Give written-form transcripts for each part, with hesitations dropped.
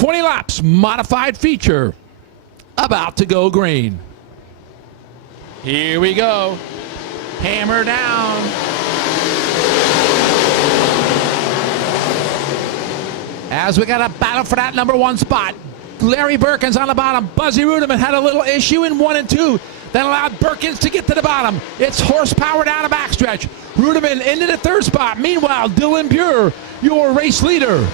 20 laps, modified feature, about to go green. Here we go. Hammer down. As we got a battle for that number 1 spot. Larry Birkins on the bottom. Buzzy Rudiman had a little issue in 1 and 2 that allowed Birkins to get to the bottom. It's horsepower down the backstretch. Rudiman into the 3rd spot. Meanwhile, Dylan Buer, your race leader.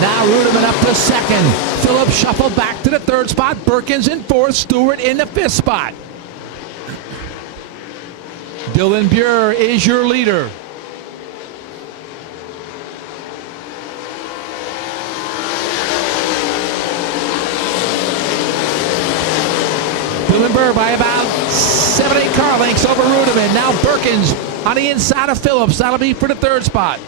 Now Rudiman up to 2nd. Phillips shuffled back to the 3rd spot. Birkins in 4th. Stewart in the 5th spot. Dylan Buer is your leader. Dylan Buer by about 7-8 car lengths over Rudiman. Now Birkins on the inside of Phillips. That'll be for the 3rd spot.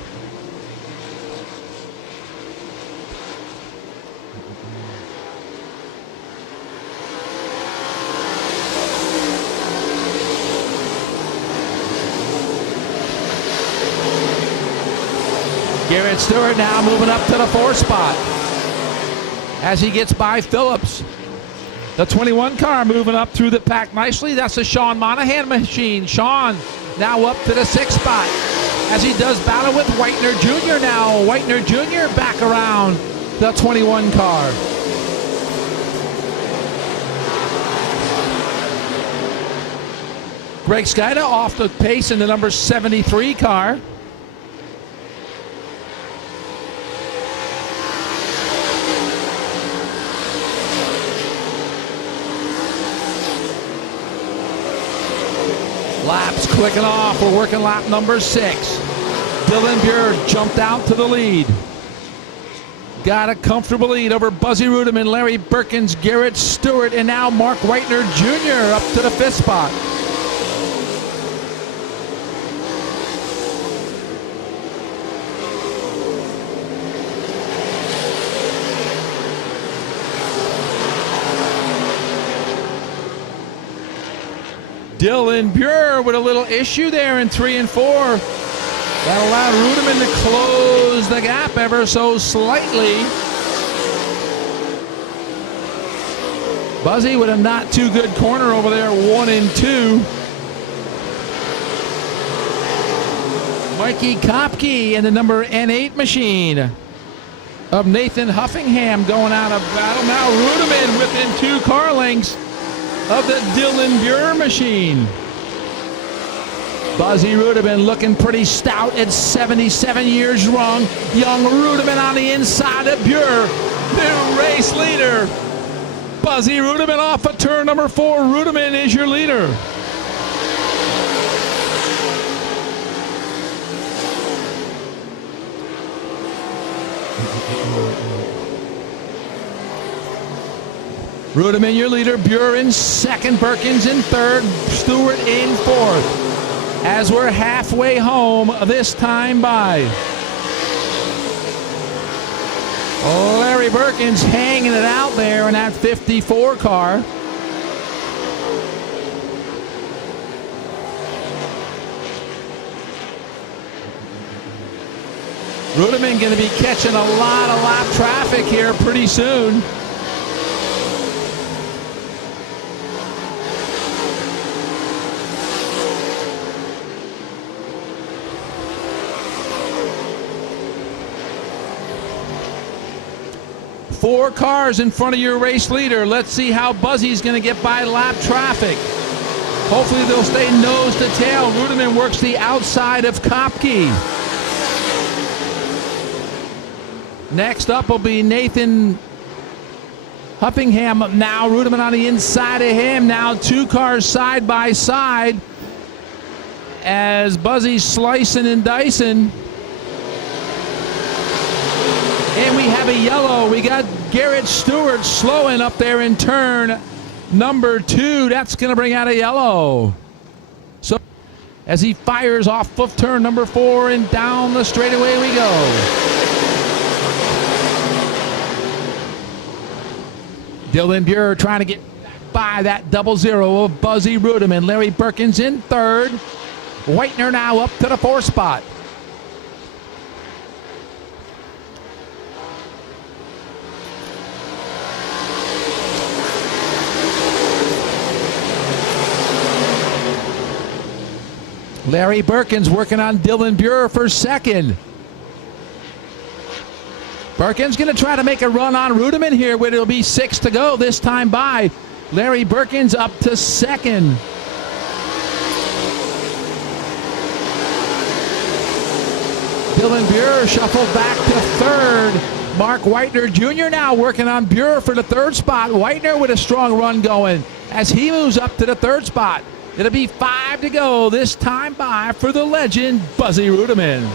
Garrett Stewart now moving up to the 4th spot as he gets by Phillips. The 21 car moving up through the pack nicely. That's the Sean Monahan machine. Sean now up to the 6th spot as he does battle with Whitener Jr. now. Whitener Jr. back around the 21 car. Greg Skida off the pace in the number 73 car. Laps clicking off. We're working lap number 6. Dylan Buer jumped out to the lead. Got a comfortable lead over Buzzy Rudiman, Larry Birkins, Garrett Stewart, and now Mark Whitener Jr. up to the 5th spot. Dylan Buer with a little issue there in 3 and 4. That allowed Rudiman to close the gap ever so slightly. Buzzy with a not too good corner over there, 1 and 2. Mikey Kopke in the number N8 machine of Nathan Huffingham going out of battle. Now Rudiman within 2 car lengths of the Dylan Buer machine. Buzzy Rudiman looking pretty stout at 77 years young. Young Rudiman on the inside of Buer. New race leader. Buzzy Rudiman off of turn number 4. Rudiman is your leader. Rudiman, your leader. Buer in 2nd. Birkins in 3rd. Stewart in 4th. As we're halfway home this time by. Larry Birkins hanging it out there in that 54 car. Rudiman going to be catching a lot of lap traffic here pretty soon. Four cars in front of your race leader. Let's see how Buzzy's going to get by lap traffic. Hopefully they'll stay nose to tail. Rudiman works the outside of Kopke. Next up will be Nathan Huffingham. Now Rudiman on the inside of him. Now 2 cars side by side as Buzzy's slicing and dicing. And we have a yellow. We got Garrett Stewart slowing up there in turn number 2. That's going to bring out a yellow. So as he fires off of turn number 4 and down the straightaway we go. Dylan Buer trying to get by that 0-0 of Buzzy Rudiman. Larry Birkins in 3rd. Whitener now up to the 4th spot. Larry Birkins working on Dylan Buer for second. Birkins going to try to make a run on Rudeman here, where it'll be 6 to go this time by. Larry Birkins up to second. Dylan Buer shuffled back to third. Mark Whitener Jr. now working on Buer for the third spot. Whitener with a strong run going as he moves up to the third spot. It'll be 5 to go this time by for the legend, Buzzy Rudeman.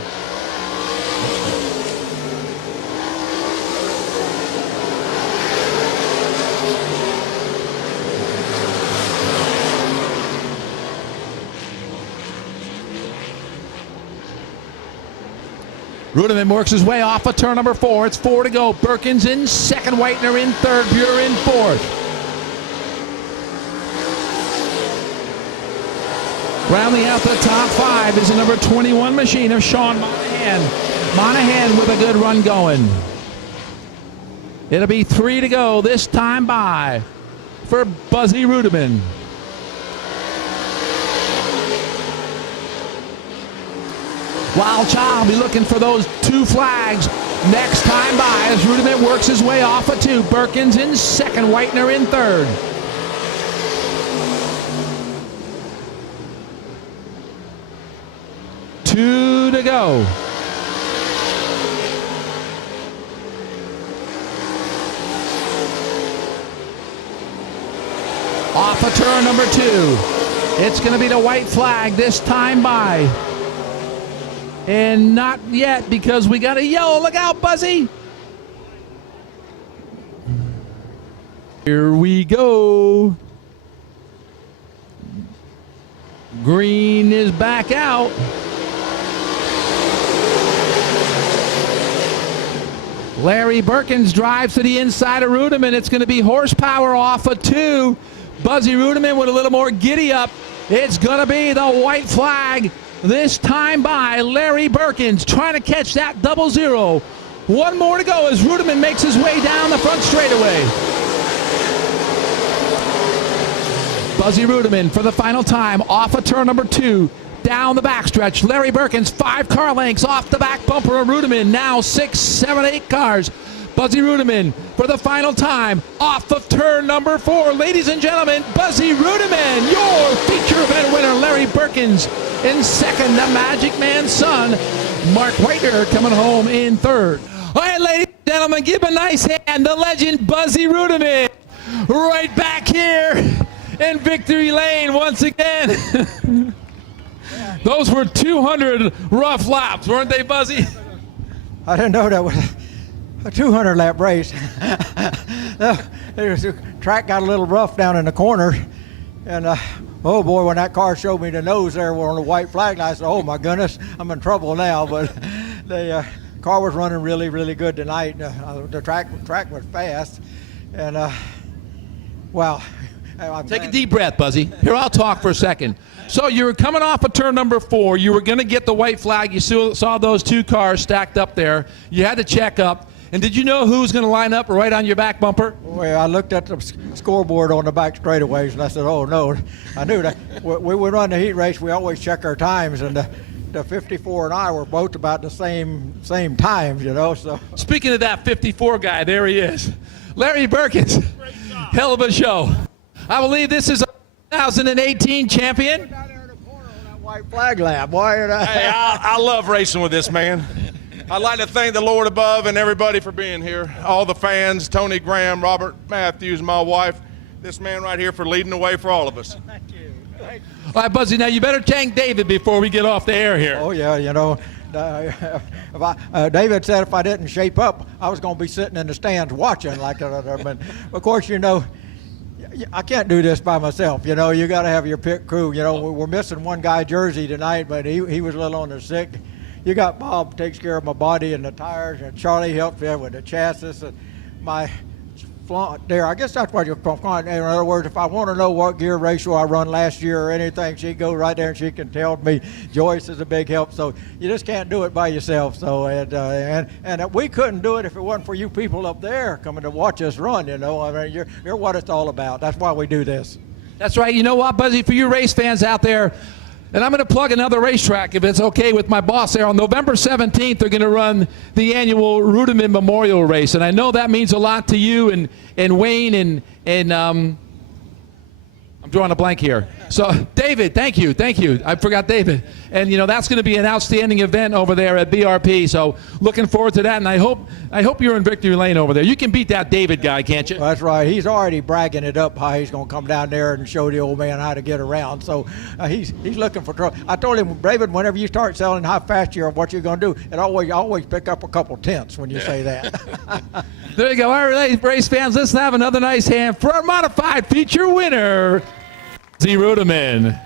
Rudeman works his way off of turn number 4. It's 4 to go. Birkins in second, Whitener in third, Buer in fourth. Rounding out the top 5 is the number 21 machine of Sean Monahan. Monahan with a good run going. It'll be 3 to go this time by for Buzzy Rudeman. Wild Child be looking for those 2 flags next time by as Rudeman works his way off of 2. Birkins in second, Whitener in third. Two to go. Off of turn number 2. It's going to be the white flag this time by. And not yet, because we got a yellow. Look out, Buzzy. Here we go. Green is back out. Larry Birkins drives to the inside of Rudeman. It's going to be horsepower off of 2. Buzzy Rudeman with a little more giddy up. It's going to be the white flag this time by Larry Birkins, trying to catch that 0-0. 1 more to go as Rudeman makes his way down the front straightaway. Buzzy Rudeman for the final time off of turn number 2. Down the backstretch, Larry Birkins 5 car lengths off the back bumper of Rudeman. Now 6, 7, 8 cars. Buzzy Rudeman for the final time off of turn number 4. Ladies and gentlemen, Buzzy Rudeman, your feature event winner. Larry Birkins in second, the Magic Man's son, Mark Whitener, coming home in third. All right, ladies and gentlemen, give a nice hand. The legend Buzzy Rudeman right back here in victory lane once again. Those were 200 rough laps, weren't they, Buzzy? I didn't know that was a 200-lap race. The track got a little rough down in the corner, and oh boy, when that car showed me the nose there on the white flag, I said, oh my goodness, I'm in trouble now. But the car was running really, really good tonight. The track was fast, and wow. Take a deep breath, Buzzy. Here, I'll talk for a second. So you were coming off of turn number 4. You were going to get the white flag. You saw those 2 cars stacked up there. You had to check up. And did you know who was going to line up right on your back bumper? Well, I looked at the scoreboard on the back straightaways, and I said, oh, no. I knew that. We run the heat race. We always check our times, and the 54 and I were both about the same times, you know. So speaking of that 54 guy, there he is. Larry Birkins. Hell of a show. I believe this is a 2018 champion. Down there in the corner on that white flag lap, boy. Hey, I love racing with this man. I'd like to thank the Lord above and everybody for being here. All the fans, Tony Graham, Robert Matthews, my wife, this man right here for leading the way for all of us. Thank you. All right, Buzzy, now you better thank David before we get off the air here. Oh, yeah, you know. David said if I didn't shape up, I was going to be sitting in the stands watching like that. But of course, you know, I can't do this by myself. You know, you got to have your pit crew. You know, we're missing one guy, Jersey, tonight, but he was a little on the sick. You got Bob takes care of my body and the tires, and Charlie helps me with the chassis and my flaunt there. I guess that's what you're calling. In other words, if I want to know what gear ratio I run last year or anything, she goes right there and she can tell me. Joyce is a big help, so you just can't do it by yourself. So and we couldn't do it if it wasn't for you people up there coming to watch us run. You know, I mean, you're what it's all about. That's why we do this. That's right. You know what, Buzzy? For you race fans out there, And I'm going to plug another racetrack, if it's okay with my boss there. On November 17th, they're going to run the annual Ruderman Memorial Race. And I know that means a lot to you and Wayne and I'm drawing a blank here. So, David, thank you. I forgot David. And, that's going to be an outstanding event over there at BRP. So, looking forward to that. And I hope you're in victory lane over there. You can beat that David guy, can't you? That's right. He's already bragging it up how he's going to come down there and show the old man how to get around. So, he's looking for trouble. I told him, David, whenever you start selling how fast you are, what you're going to do, it always pick up a couple tenths when you say that. There you go. All right, race fans, let's have another nice hand for our modified feature winner, Z. Ruderman.